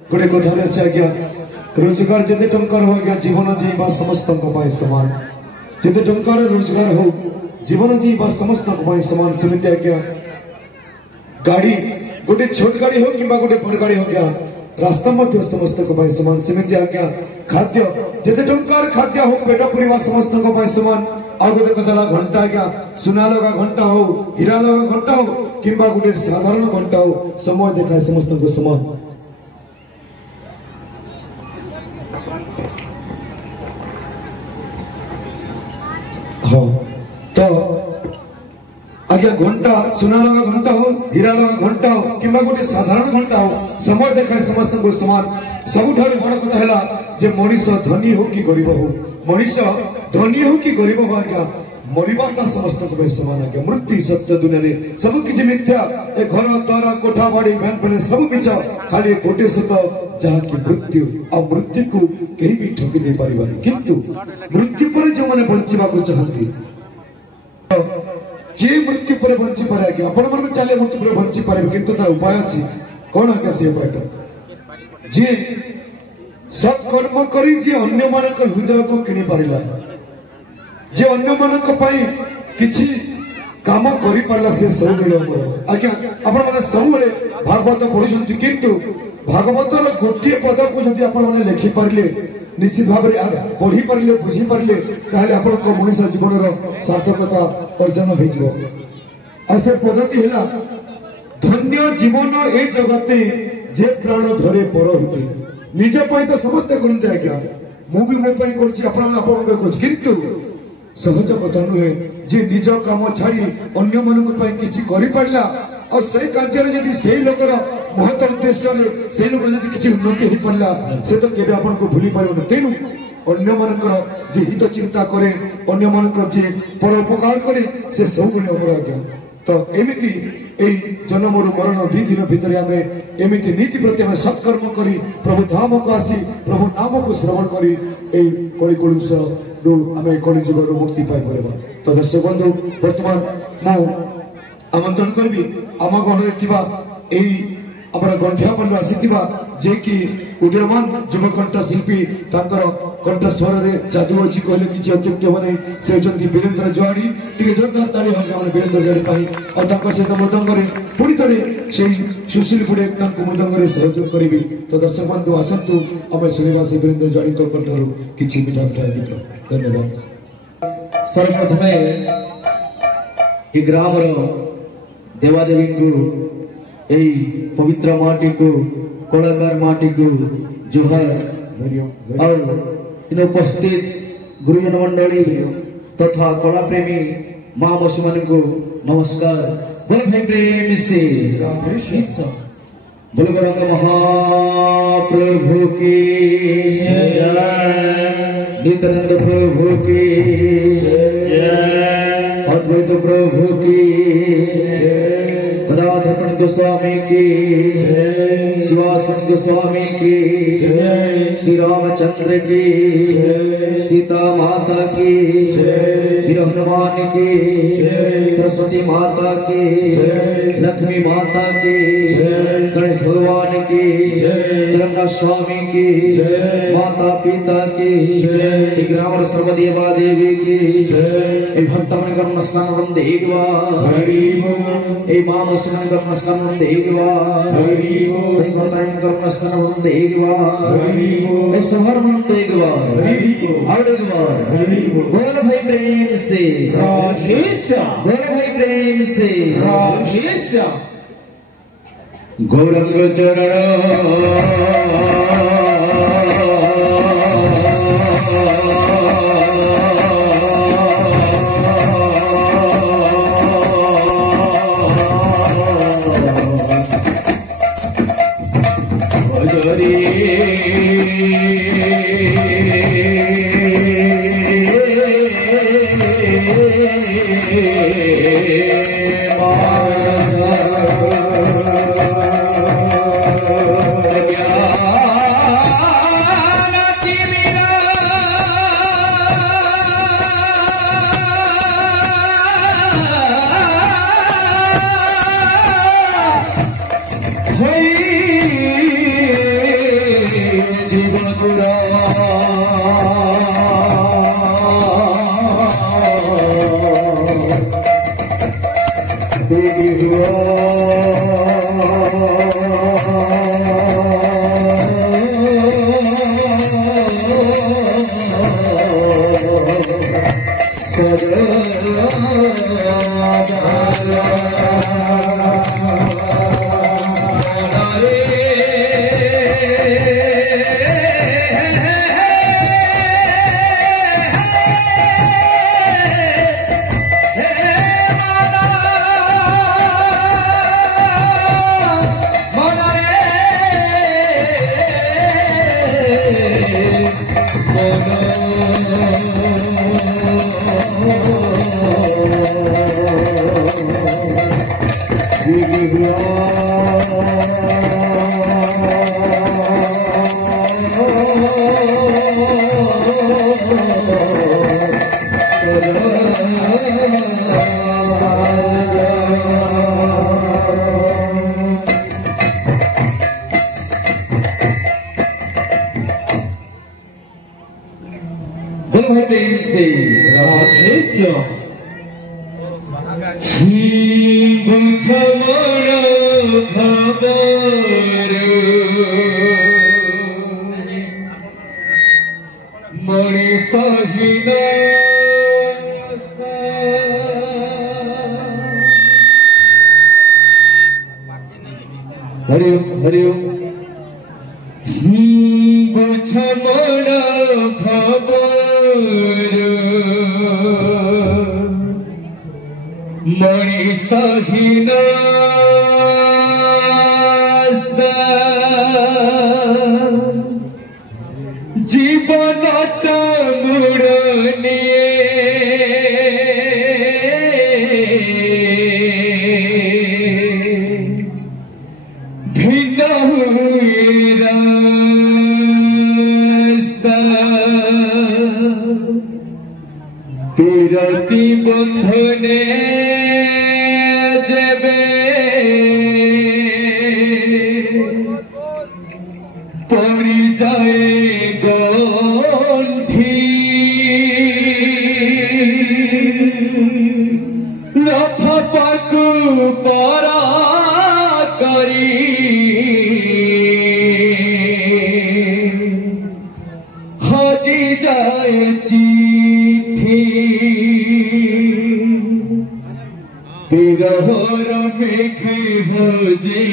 गोटे कथा अच्छे आज्ञा रोजगार जिते टंकार हो आज्ञा जीवन जीवा समस्त सामान जिते टंकार रोजगार हो जीवन जीवा समस्त सामान सेमती आज्ञा गाड़ी गोटे छोट गाड़ी हो कि गोटे बड़ गाड़ी हो गया रास्ता मध्य समस्त सामान सेमती आज्ञा खाद्य जिते टंकार खाद्य हो पेट पूरा समस्त सामान आ गोटे कथा घंटा आज्ञा सुना लगा घंटा हो हीरा लगा घंटा हो कि गोटे साधारण घंटा हो समय देखा समस्त समान हाँ तो आज्ञा घंटा सुना लगा घंटा हो हीरा लगा घंटा हो कि गोटे साधारण घंटा हो समय देखाए समस्त को समान सबुठ बड़ कथा है जे मनीष धनी हो कि गरीब हो मनीष धनी हो कि गरीब हो आज्ञा मरवाटा समस्त को समान आज्ञा मृत्यु सत्य दुनिया में सब किसी मिथ्या ए घर द्वारा कोठा बाड़ी बैंक बने सब मिछ खाली गोटे सत जहाँ की मृत्यु आ मृत्यु को कहीं भी ठकी दे पारिबानी किंतु मृत्यु पर जो माने बंचिबा को चाहती जे मृत्यु पर बंची पारे कि आपण मन चाले मृत्यु पर बंची पारे किंतु तार उपाय अछि कोन आके से उपाय जे सत्कर्म करी जे अन्य मानक हृदय को किनि पारिला जे अन्य मानक पई किछि काम करि पारला से सब मिले मोर आज्ञा आपण माने सब मिले भागवत पढुछंती किंतु भागवतर गोटे पद को जदि आपण माने लिखि पारले निश्चित भाव में पढ़ी पारे बुझी पारे ताहले आपण मनीष जीवन सार्थकता अर्जन हो से पद्धति है धन्य जीवन ए जगते जे प्राण धरे पर होते निज तो समस्ते करते आज्ञा मुझे मो कर किंतु सहज कथा नुहे जे निज काम छाड़ी अन्य मानक किसी कर और से कार्य यदि से लोकर महत्व उद्देश्य से लोक जब किसी उन्नति हो पारा से तो केवे आपन को भूली पारे तेणु अन्य मानकर जे हित चिंता करे अन्य मानकर जे पर उपकार करे से सब अमर आज्ञा तो एमिति ए जन्म मरण दुई दिन भितर आम एमिति नीति प्रति आम सत्कर्म करी प्रभु धाम को आसी प्रभु नाम को श्रवण करी कलिकुश आम कलिजुगर मुक्ति पाई तो दर्शक बंधु बर्तमान मु आमंत्रण करी आम गणरे आमर गंठियापन आसीथिबा जे कि उदयमान युवकंठ शिल्पी तांकर कंठ स्वर रे जादू अछि कहले किछि अत्यंत माने से होचंती वीरेंद्र जुआड़ी टिके जोरदार ताली हो हमर वीरेंद्र जुआड़ी पाई और तांकर सहित मृदंग रे पुणी तरे सेही सुशील पुडे तांको मृदंग रे सहयोग करिबी तो दर्शक बंधु आसंतु आमे सुनिबा से वीरेंद्र जुआड़ी कंठरु किछि मिठा मिठा गीत धन्यवाद सर्वप्रथमे ए ग्राम रो देवादेवी को यही पवित्र माटी को कलाकार माटी को जोहार और इन उपस्थित गुरुजन मंडली तथा कला प्रेमी माँ बसुमान को नमस्कार बोल भाई प्रेम से बोल गौरंग महाप्रभु की नित्यानंद प्रभु की अद्वैत प्रभु की गदाधर गोस्वामी की शिवासन गोस्वामी की श्री रामचंद्र की सीता माता की वीर हनुमान की सरस्वती माता की लक्ष्मी माता की गणेश भगवान की जगन्नाथ स्वामी की माता पिता की ग्राम सर्वदेवा देवी की भक्त मन नमस्कार वंदे ए मां मुस्लिम नमस्कार वंदे सही बताएं नमस्कार वंदे ए सहर वंदे और बोल भाई प्रेम से बोल भाई प्रेम से गौरंग चरण बोलो भाई प्रेम से राधेश्याम मणि सहिना हरि ओम हरि ओम बुझमण भवर मणि सहिना जीवन मुड़ने भिन्न हुए रास्ता पिरति बंधने जबे पड़ी जाए लफापकु परा करी हजी जाए चिट्ठी बिरहर मेघे हजे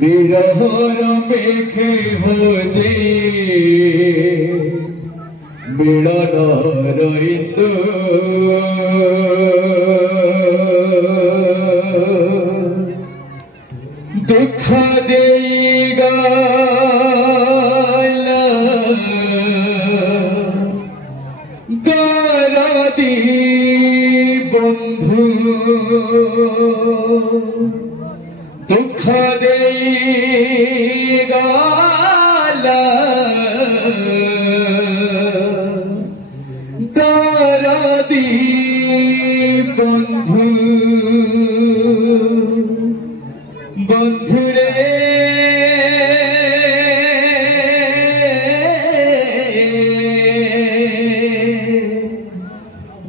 बिरहर मेघे हजे मिलन इंदु दुख देगा दरदी बंधु दुख देगा दरदी बंधु बंधु रे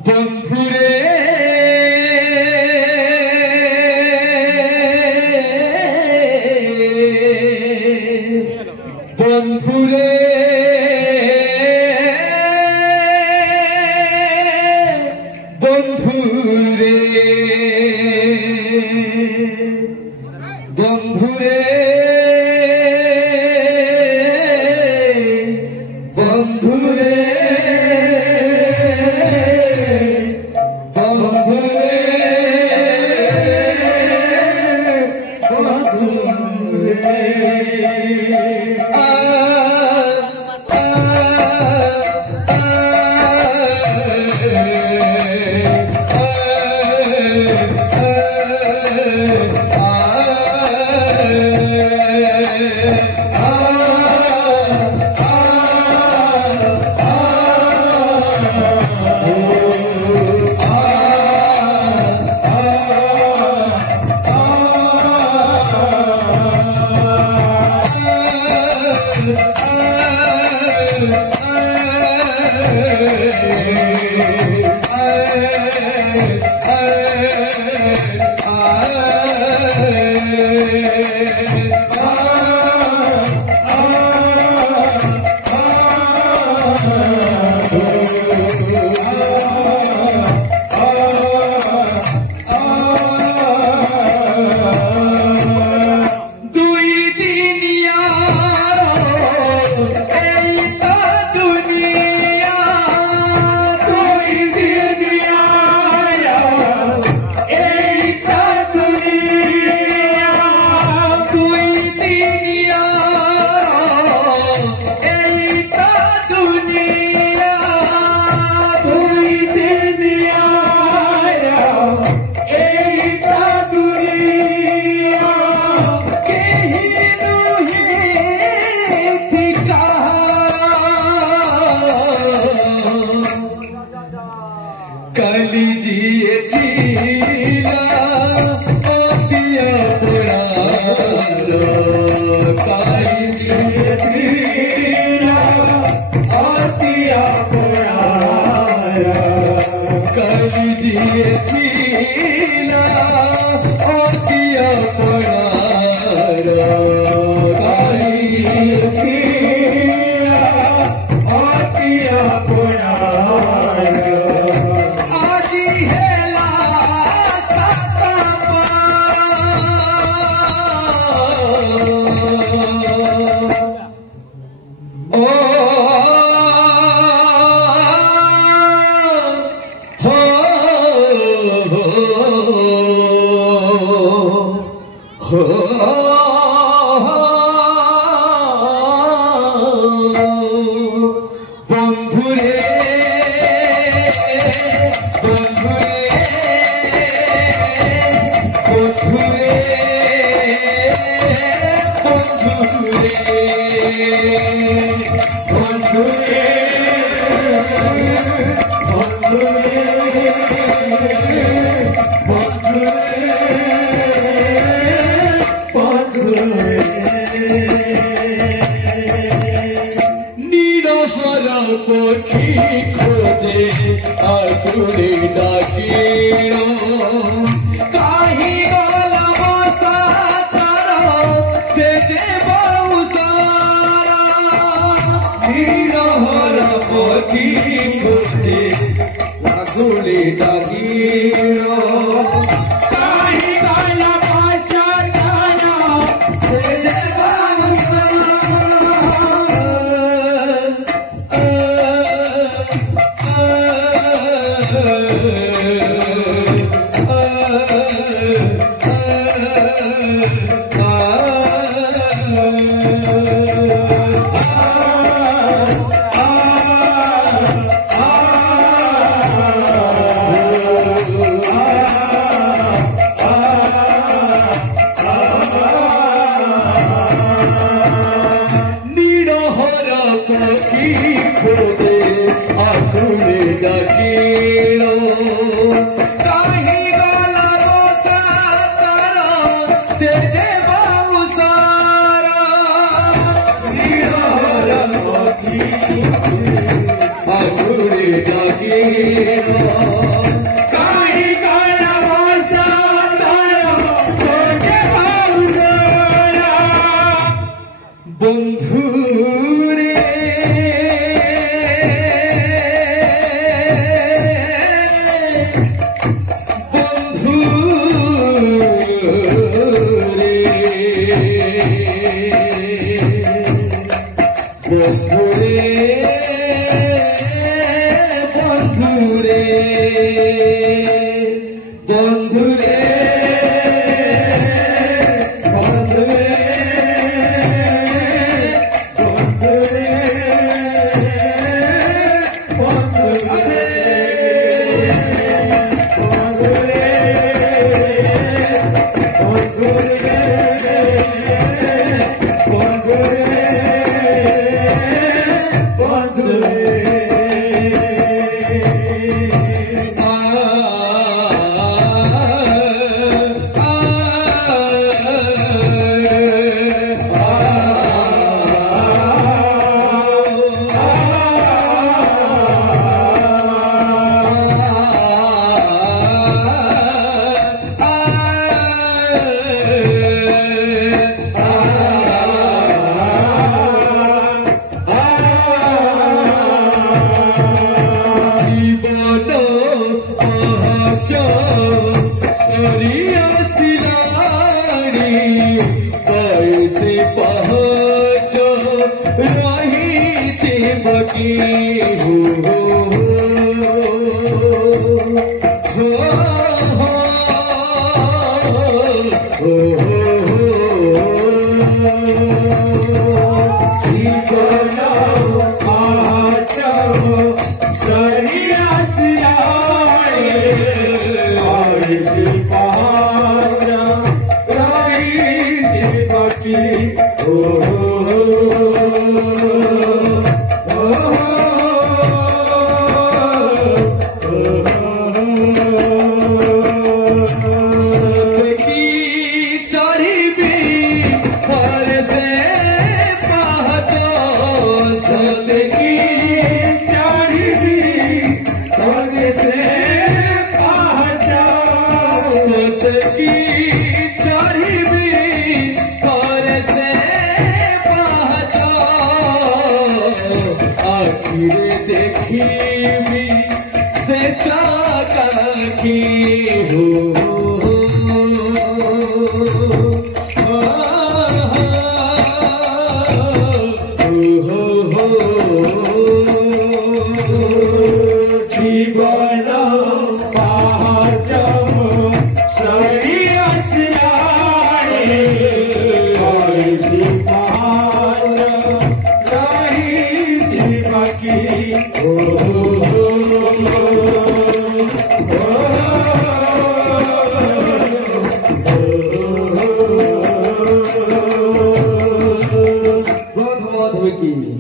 बंधु रे बंधु रे बंधु रे बंधु रे बंधु रे बंधु रे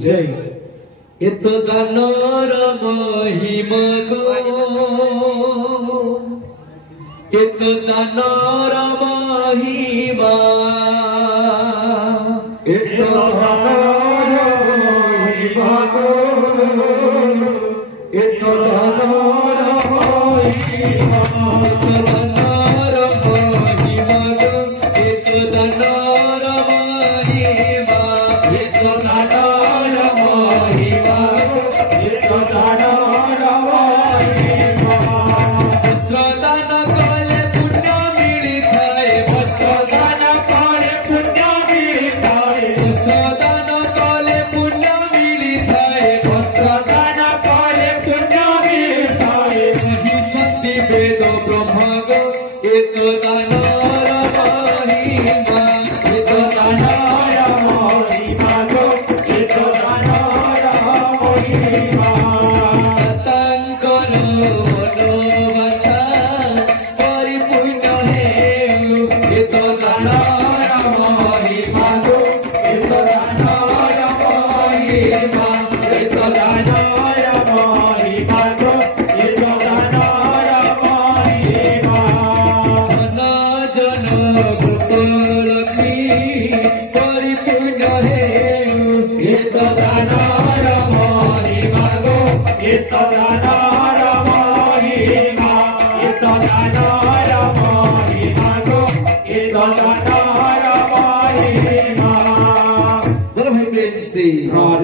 जय एत दानर महिमा को एत दानर महिमा एत दानर महिमा को एत दानर महिमा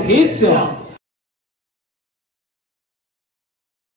Praise